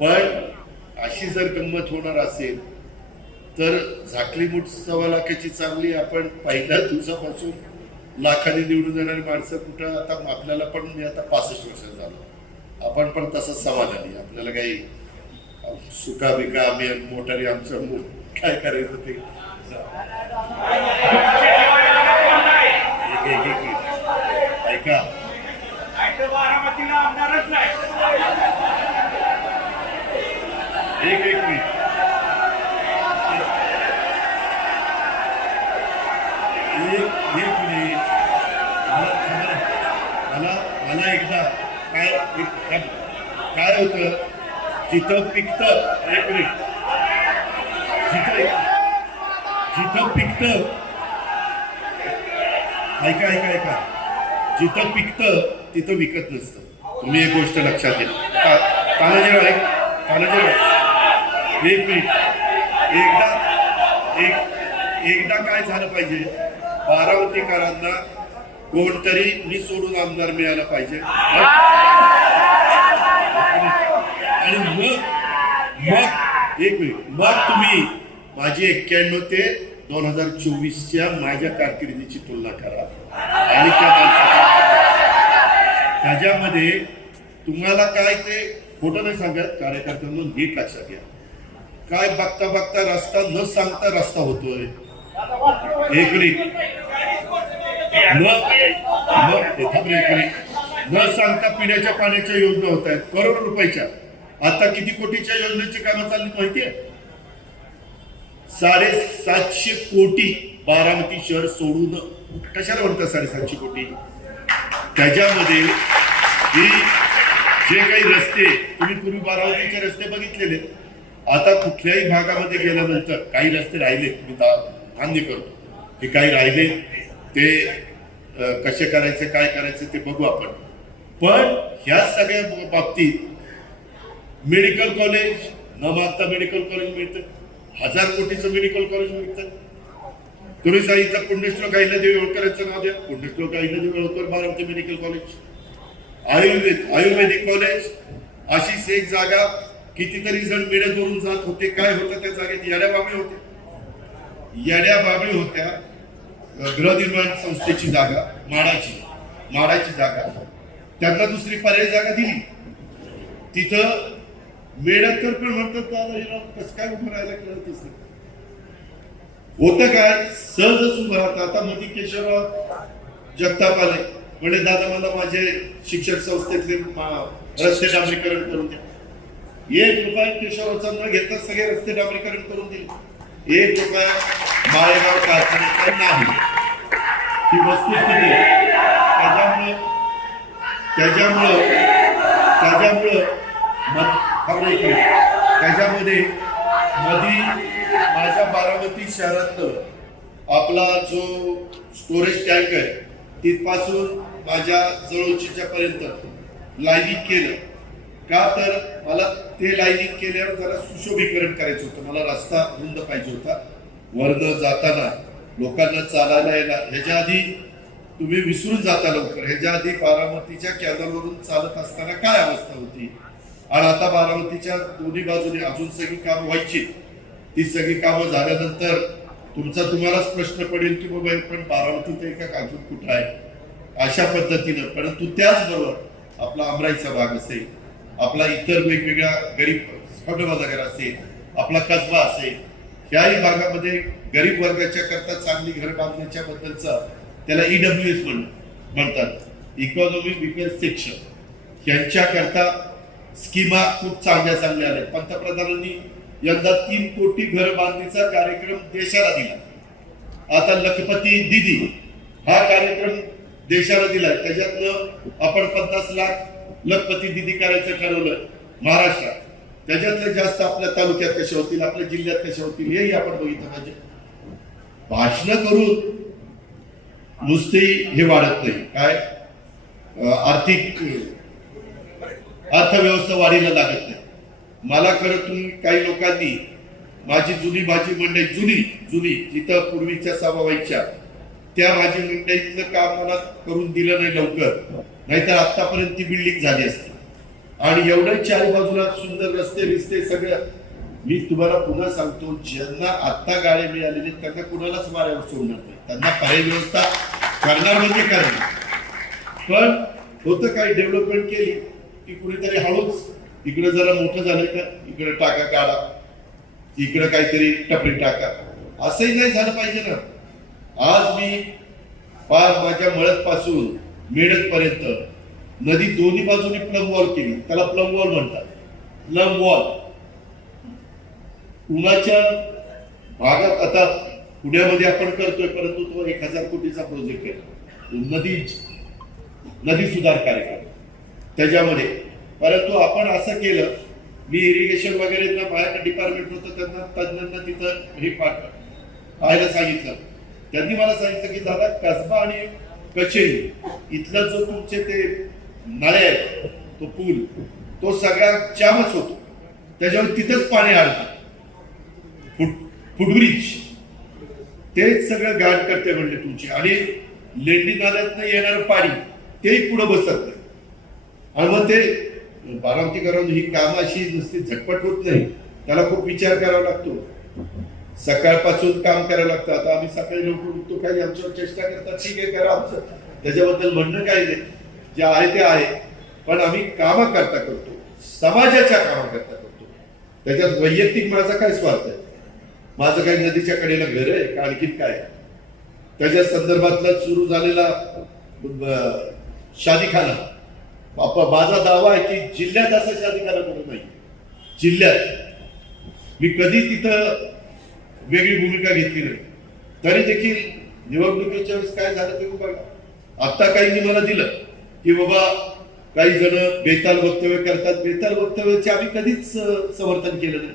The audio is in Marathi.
पण अशी जर गंमत होणार असेल तर झाकली मूठ 1.25 लाखाची चांगली, आपण पहिल्या दिवसापासून लाखाने निवडून येणारी माणसं कुठं, आता आपल्याला पण मी आता 65 वर्ष झालं, आपण पण तसंच समाधानी, आपल्याला काही सुका बिका आम्ही मोटारी आमचं काय करायचं ते ऐका, एक मिनिट, मला एकदा काय होतं, जिथं पिकतं, एक मिनिट, जिथं पिकतं, ऐका, जिथं पिकतं तिथं विकत नसतं. तुम्ही एक गोष्ट लक्षात घ्या. तानाजीराव एक मिनिट, एकदा काय झालं पाहिजे, बारामतीकरांना कोणतरी मी सोडून आमदार मिळाला पाहिजे, आणि मग एक मिनिट, मग तुम्ही माझी 91 ते 2024च्या माझ्या कारकिर्दीची तुलना करा आणि त्याच्यामध्ये तुम्हाला काय ते खोटं नाही सांगत, कार्यकर्त्यांना नीट लक्षात घ्या. काय बघता रस्ता न सांगता रस्ता होतोय, एक मिनिट, न सांगता पिण्याच्या पाण्याच्या योजना होत आहेत करोडो रुपयाच्या. आता किती कोटीच्या योजनेची कामं चालली माहितीये? 750 कोटी बारामती शहर सोडून. कशाला म्हणतात 750 कोटी? त्याच्यामध्ये जे काही रस्ते तुम्ही पूर्वी बारामतीचे रस्ते बघितलेले, आता कुठल्याही भागामध्ये गेल्यानंतर काही रस्ते राहिले, मी मान्य करतो की काही राहिले, ते कसे करायचे काय करायचे ते बघू आपण. पण ह्या सगळ्या बाबतीत मेडिकल कॉलेज न मागता मेडिकल कॉलेज मिळतं, 1000 कोटीचं मेडिकल कॉलेज मिळतं. तुम्ही सांगितलं पुण्यश्लोक अहिल्यादेवी होळकरांचं नाव द्या, पुण्यश्लोक अहिल्यादेवी होळकर बारामती मेडिकल कॉलेज. आयुर्वेदिक कॉलेज, अशीच एक जागा, कितीतरी जण मेळ्यावरून जात होते, काय होतं त्या जागेत? येड्याबाबळी होत्या. गृहनिर्माण संस्थेची जागा, माडाची जागा, त्यांना दुसरी पर्याय जागा दिली. तिथं मेळ्याकर पण म्हणतात कसं काय उभं राहायला कळतच नाही. होतं काय, सहजच उभं राहतं. आता मोदी केशवराव जगताप आले, म्हणजे दादा मला माझे शिक्षण संस्थेतले रस्ते डांबरीकरण करून द्या. 1 रुपया केशवरावचा न घेता सगळे रस्ते डांबरीकरण करून दिले. 1 रुपया माळेगाव कारखान्याचा नाही. ही वस्तुस्थिती. त्याच्यामध्ये मधी माझ्या बारामती शहरातलं आपला जो स्टोरेज टँक आहे तिथपासून माझ्या जवळच्या पर्यंत लाईनिंग केलं. का तर मला ते लाईनिंग केल्यावर जरा सुशोभीकरण करायचं होतं. मला रस्ता रुंद पाहिजे होता. वरनं जाताना लोकांना चालायला येणार. ह्याच्या आधी तुम्ही विसरून जाता लवकर. ह्याच्या आधी बारामतीच्या कॅनलवरून चालत असताना काय अवस्था होती, आणि आता बारामतीच्या दोन्ही बाजूने अजून सगळी कामं व्हायची. ती सगळी कामं झाल्यानंतर तुम्हालाच प्रश्न पडेल की बाबा पण बारामतीत आहे का अजून कुठं आहे, अशा पद्धतीनं. परंतु त्याचबरोबर आपला आमराईचा भाग असेल, आपला इतर वेगवेगळ्या गरीब फटबाजार असेल, आपला कसबा असेल, याही भागामध्ये गरीब वर्गाच्या करता चांगली घर बांधण्याच्या बद्दलचा त्याला EWS म्हणतात, इकॉनॉमिक वेलफेअर सेक्शन. यांच्या करता स्कीमा खूप चांगल्या आल्या. पंतप्रधानांनी यंदा 3 कोटी घर बांधणीचा कार्यक्रम देशाला दिला. आता लखपती दीदी हा कार्यक्रम देशाला दिलाय. त्याच्यातनं आपण 50 लाख लखपती दीदी करायचं ठरवलं महाराष्ट्रात. त्याच्यातले जास्त आपल्या तालुक्यात कशा होतील, आपल्या जिल्ह्यात कशा होतील, हेही आपण बघितलं पाहिजे. भाषण करून नुसते हे वाढत नाही. काय अर्थव्यवस्था वाढीला लागत नाही. मला खरं तुम्ही काही लोकांनी माझी जुनी भाजी मंडई जुनी जिथं पूर्वीच्या सभा व्हायच्या त्या भाजी मंडईतलं काम मला करून दिलं नाही लवकर, नाहीतर आतापर्यंत ती बिल्डिंग झाली असती. आणि एवढं चारी बाजूला सुंदर रस्ते बिस्ते सगळं. मी तुम्हाला पुन्हा सांगतो, ज्यांना आता गाड्या मिळालेले त्यांना कुणालाच वाऱ्यावर सोडणार नाही, त्यांना पर्याय व्यवस्था करणार म्हणजे करणार. पण होतं काही डेव्हलपमेंट केली की कुणीतरी हळूच इकडे जरा मोठं झालं का इकडे टाका काढा, इकडे काहीतरी टपरी टाका, असंही नाही झालं पाहिजे ना. आज मी पार माझ्या मळत पासून मेडक पर्यंत नदी दोन्ही बाजूनी प्लम वॉल केली, त्याला प्लम वॉल म्हणतात. प्लम वॉल उन्हाच्या भागात आता पुण्यामध्ये आपण करतोय, परंतु तो 1000 कोटीचा प्रोजेक्ट आहे, नदी सुधार कार्यक्रम त्याच्यामध्ये. परंतु आपण असं केलं, मी इरिगेशन वगैरे माझ्याकडे डिपार्टमेंट होतं, त्यांना तज्ञांना तिथं हे पाहायला सांगितलं. त्यांनी मला सांगितलं की दादा, कसबा आणि कचेरी इथला जो तुमचे ते नाळे आहेत, तो पूल तो सगळा जामच होतो, त्याच्यावर तिथंच पाणी आडतं, फुटब्रिज ते सगळं गाठ करते म्हणले तुमची. आणि लेंडी नाल्यातनं येणारं पाणी तेही पुढे बसत नाही. आणि मग ते बारामतीकरांनी ही कामं अशी नुसती झटपट होत नाही, त्याला खूप विचार करावा लागतो, सकाळपासून काम करावं लागतं. आता आम्ही सकाळी लवकर उठतो, काही आमच्यावर चेष्टा करतात, ठीक आहे करा आमचं, त्याच्याबद्दल म्हणणं काही नाही, जे आहे ते आहे. पण आम्ही कामं करता करतो, समाजाच्या कामाकरता करतो. त्याच्यात वैयक्तिक माझा काय स्वार्थ आहे? माझं काही नदीच्या कडेला घर आहे का आणखीन काय? त्याच्या संदर्भातला सुरू झालेला शादीखाना, माझा दावा आहे की जिल्ह्यात असं शादीखाना कुठं नाही. जिल्ह्यात मी कधी तिथं वेगळी भूमिका घेतली नाही. तरी देखील निवडणुकीच्या वेळेस काय झालं ते बघा. आता काहींनी मला दिलं की बाबा काही जण बेताल वक्तव्य करतात, बेताल वक्तव्याचे आम्ही कधीच समर्थन केलं नाही.